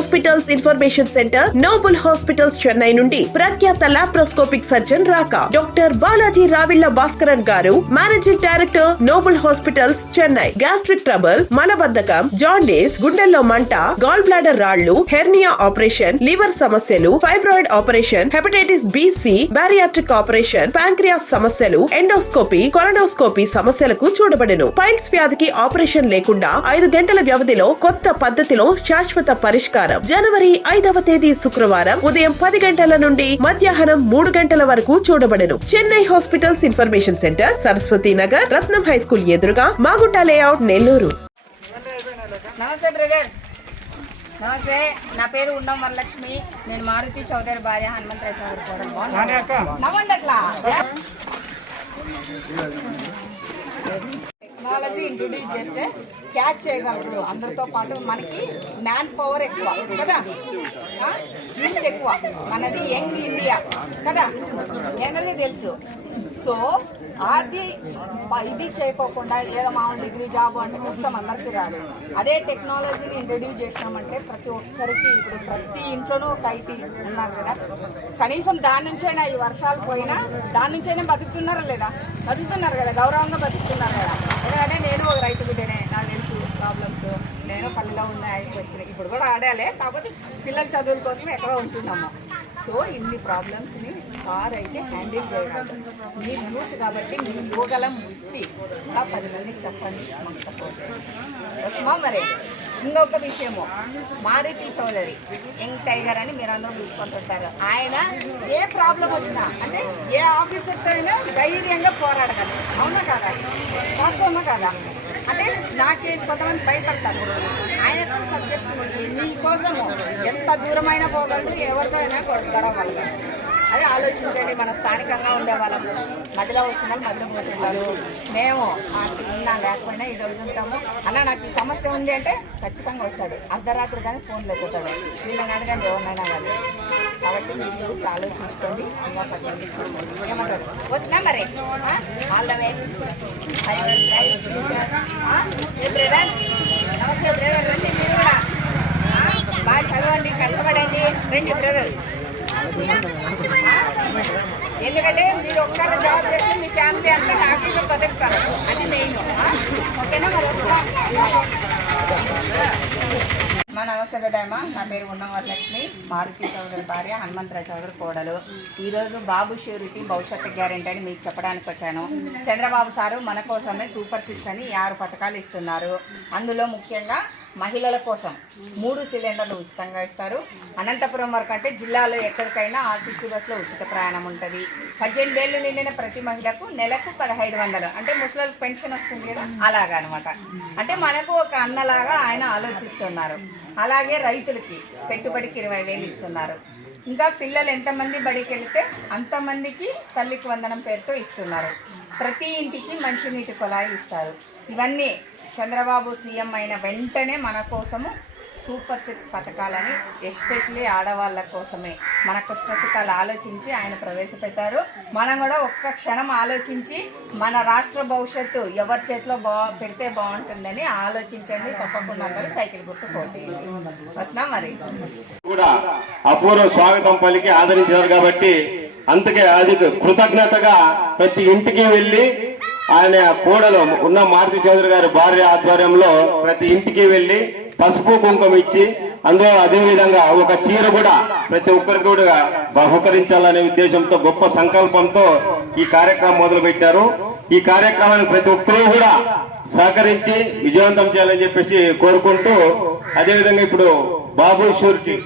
Hospitals information centre, Noble hospitals Chennai నుండి ప్రఖ్యాత laparoscopic surgeon రాక డాక్టర్ బాలాజీ రావిళ్ల భాస్కరన్ గారు, managing director, Noble hospitals Chennai. Gastric trouble, మలబద్ధకం, జాండీస్, గుండెల్లో మంట, గాల్ బ్లాడర్ రాళ్లు, హెర్నియా ఆపరేషన్, లివర్ సమస్యలు, fibroid operation, hepatitis B C, bariatric operation, pancreas సమస్యలు, ఎండోస్కోపీ, కొలనోస్కోపీ సమస్యలకు చూడబడెను. పైల్స్ వ్యాధికి ఆపరేషన్ లేకుండా 5 గంటల వ్యవధిలో కొత్త పద్ధతిలో శాశ్వత పరిష్కారం. జనవరి 5వ తేదీ శుక్రవారం ఉదయం 10 గంటల నుండి మధ్యాహ్నం 3 గంటల వరకు చూడబడెను. Chennai hospitals information centre, Saraswati Nagar, Ratnam high school ఎదురుగా, మాగుంట లేఅవుట్, నెల్లూరు. నమస్తే బ్రదర్. నమస్తే, నా పేరు ఉండం వరలక్ష్మి. నేను మారుతి చౌదరి భార్య, హనుమంతరావు చౌదరి కోడలు. నవ్వండి అట్లా. టెక్నాలజీ ఇంట్రొడ్యూస్ చేస్తే క్యాచ్ చేయగలరు అందరితో పాటు. మనకి మ్యాన్ పవర్ ఎక్కువ కదా, యూత్ ఎక్కువ, మనది యంగ్ ఇండియా కదా, అందరికీ తెలుసు. సో అది ఇది చేయకోకుండా ఏదో మామూలు డిగ్రీ జాబ్ అంటే కష్టం, అందరికీ రాదు. అదే టెక్నాలజీని ఇంట్రొడ్యూస్ చేసినామంటే ప్రతి ఒక్కరికి, ఇప్పుడు ప్రతి ఇంట్లోనూ ఒక ఐటీ ఉన్నారు కదా, కనీసం దాని నుంచైనా ఈ వర్షాలు పోయినా దాని నుంచైనా బతుకుతున్నారా లేదా? బతుకుతున్నారు కదా, గౌరవంగా బతుకుతున్నారు కదా. ఎందుకంటే నేను ఒక రైతు బిడ్డనే, నాకు తెలుసు ప్రాబ్లమ్స్. నేను పల్లెలో ఉన్న ఆయనకి వచ్చినాయి, ఇప్పుడు కూడా ఆడాలి, కాకపోతే పిల్లల చదువుల కోసం ఎక్కడో ఉంటున్నాము. సో ఇన్ని ప్రాబ్లమ్స్ని సార్ అయితే హ్యాండిల్ చేయగలరు. మీ యూత్ కాబట్టి మీ యువగలం ఉట్టి ఇంకా 10 మందికి చెప్పండి, మాకు సపోర్ట్ వస్తామా. మరి ఇంకొక విషయము, మారుతి చౌదరి యంగ్ టైగర్ అని మీరు అందరూ చూసుకుంటుంటారు. ఆయన ఏ ప్రాబ్లం వచ్చినా అంటే ఏ ఆఫీసర్తో అయినా ధైర్యంగా పోరాడగలరు. అవునా కాదా? వాస్తవమా కాదా? అంటే నాకే కొంతమంది భయపడతారు. ఆయన సబ్జెక్ట్ మీకోసము ఎంత దూరమైనా పోగలడు, ఎవరితో అయినా గడవగలరు. అది ఆలోచించండి. మన స్థానికంగా ఉండే వాళ్ళము మధ్యలో వచ్చిన వాళ్ళు మధ్యలో పోతుంటారు. మేము ఉన్నా లేకపోయినా ఈ రోజు ఉంటాము. అన్న నాకు ఈ సమస్య ఉంది అంటే ఖచ్చితంగా వస్తాడు. అర్ధరాత్రి కానీ ఫోన్లో పోతాడు. వీళ్ళని అడగండి ఎవరినైనా వాళ్ళు. కాబట్టి మీరు ఆలోచించుకోండి. ఇంకా 10 మంది ఏమంటారు వస్తున్నా మరి. All the way. బ్రదర్ నమస్తే బ్రదర్, రండి మీరు కూడా బాగా చదవండి, కష్టపడండి, రండి బ్రదర్. ఎందుకంటే మీరు ఒక్కరు జాబ్ చేస్తే మీ ఫ్యామిలీ అంతా హ్యాపీగా బతుకుతారు, అది మెయిన్. ఓకేనా? మా నమస్తే బిడ్డమ్మ, నా పేరు ఉండం వరలక్ష్మి, మారుతి చౌదరి భార్య, హనుమంతరావు చౌదరి కోడలు. ఈరోజు బాబు ష్యూరిటీ భవిష్యత్తు గ్యారెంటీ అని మీకు చెప్పడానికి వచ్చాను. చంద్రబాబు సారు మన కోసమే సూపర్ 6 అని 6 పథకాలు ఇస్తున్నారు. అందులో ముఖ్యంగా మహిళల కోసం 3 సిలిండర్లు ఉచితంగా ఇస్తారు. అనంతపురం వరకు అంటే జిల్లాలో ఎక్కడికైనా ఆర్టీసీ బస్సులో ఉచిత ప్రయాణం ఉంటుంది. 18 ఏళ్ళు నిండిన ప్రతి మహిళకు నెలకు 1500, అంటే ముసలికి పెన్షన్ వస్తుంది కదా, అలాగా అనమాట. అంటే మనకు ఒక అన్నలాగా ఆయన ఆలోచిస్తున్నారు. అలాగే రైతులకి పెట్టుబడికి 20,000 ఇస్తున్నారు. ఇంకా పిల్లలు ఎంతమంది బడికి వెళితే అంతమందికి తల్లికి వందనం పేరుతో ఇస్తున్నారు. ప్రతి ఇంటికి మంచినీటి కుళాయి ఇస్తారు. ఇవన్నీ చంద్రబాబు సీఎం అయిన వెంటనే మన కోసము సూపర్ 6 పథకాలని ఎస్పెషలీ ఆడవాళ్ళ కోసమే మన కష్టసుఖాలు ఆలోచించి ఆయన ప్రవేశపెట్టారు. మనం కూడా ఒక్క క్షణం ఆలోచించి మన రాష్ట్ర భవిష్యత్తు ఎవరి చేతిలో పెడితే బాగుంటుందని ఆలోచించండి. తప్పకుండా అందరూ సైకిల్ గుర్తు పోటీ వస్తున్నా. మరి కూడా అపూర్వ స్వాగతం పలికి ఆదరించారు కాబట్టి అందుకే అది కృతజ్ఞతగా ప్రతి ఇంటికి వెళ్లి ఆయన కోడలు ఉన్న మారుతి చౌదరి గారి భార్య ఆధ్వర్యంలో ప్రతి ఇంటికి వెళ్లి పసుపు కుంకుమ ఇచ్చి అందులో అదే విధంగా ఒక చీర కూడా ప్రతి ఒక్కరికి కూడా బహుకరించాలనే ఉద్దేశంతో గొప్ప సంకల్పంతో ఈ కార్యక్రమం మొదలు పెట్టారు. ఈ కార్యక్రమాన్ని ప్రతి ఒక్కరూ కూడా సహకరించి విజయవంతం చేయాలని చెప్పేసి కోరుకుంటూ, అదేవిధంగా ఇప్పుడు బాబు షూరిటీ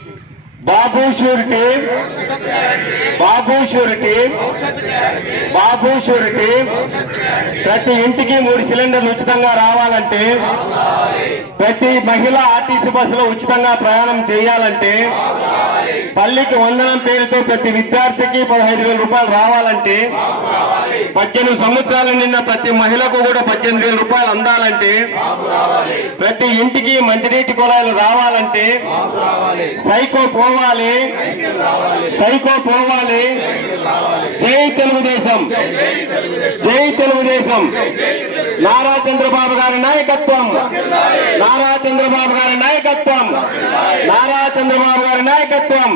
ప్రతి ఇంటికి 3 సిలిండర్లు ఉచితంగా రావాలంటే, ప్రతి మహిళ ఆర్టీసీ బస్సులో ఉచితంగా ప్రయాణం చేయాలంటే, తల్లికి వందనం పేరుతో ప్రతి విద్యార్థికి 15,000 రూపాయలు రావాలంటే, 18 సంవత్సరాలు నిన్న ప్రతి మహిళకు కూడా 18,000 రూపాయలు అందాలంటే, ప్రతి ఇంటికి మంచినీటి కుళాయిలు రావాలంటే, సైకో పోవాలి. జై తెలుగుదేశం, జై తెలుగుదేశం. నారా చంద్రబాబు గారి నాయకత్వం, నారా చంద్రబాబు గారి నాయకత్వం, నారా చంద్రబాబు గారి నాయకత్వం.